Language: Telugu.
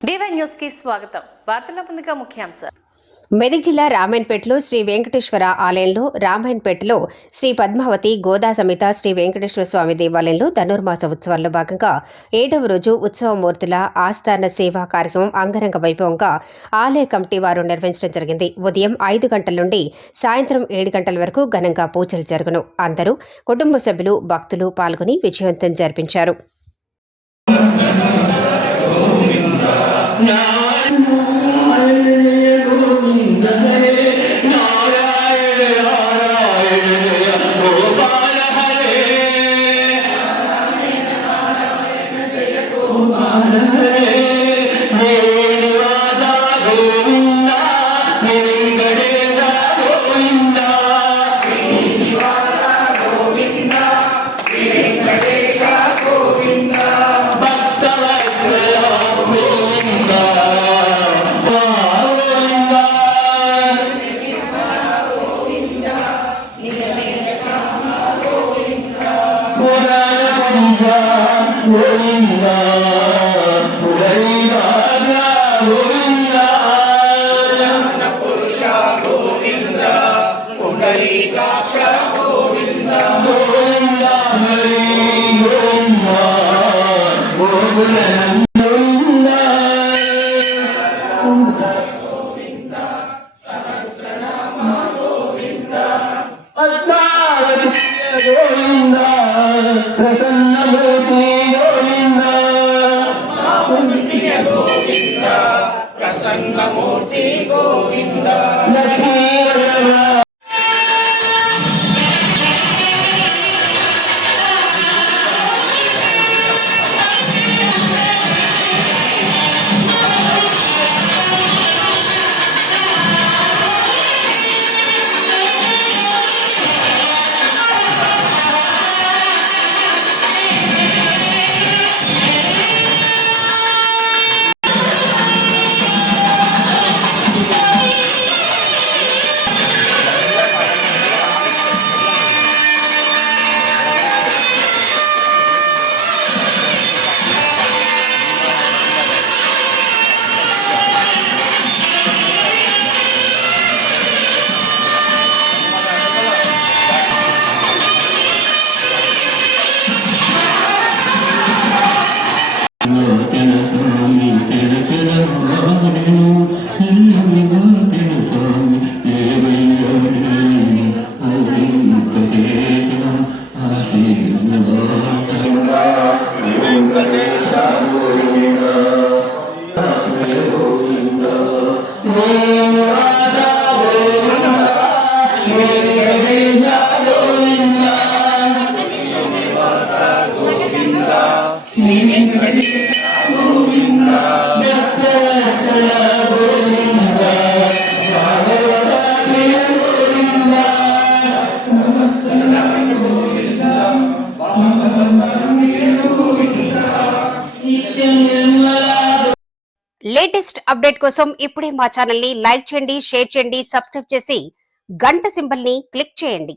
డివై న్యూస్ కి స్వాగతం. వార్తల ముందుగా ముఖ్యాంశాలు. మెదక్ జిల్లా రామాయణపేటలో శ్రీ వెంకటేశ్వర ఆలయంలో, రామాయణపేటలో శ్రీ పద్మావతి గోదా సమేత శ్రీ వెంకటేశ్వర స్వామి దేవాలయంలో ధనుర్మాస ఉత్సవాల్లో భాగంగా 7వ రోజు ఉత్సవమూర్తుల ఆస్థాన సేవా కార్యక్రమం అంగరంగ వైభవంగా ఆలయ కమిటీ వారు నిర్వహించడం జరిగింది. ఉదయం 5 గంటల నుండి సాయంత్రం 7 గంటల వరకు ఘనంగా పూజలు జరుగును. అందరూ కుటుంబ సభ్యులు, భక్తులు పాల్గొని విజయవంతం జరిపించారు. ప్రసన్నమూర్తి గోవింద. లేటెస్ట్ అప్డేట్ కోసం ఇప్పుడే మా ఛానల్ ని లైక్ చేయండి, షేర్ చేయండి, సబ్స్క్రైబ్ చేసి గంట సింబల్ ని క్లిక్ చేయండి.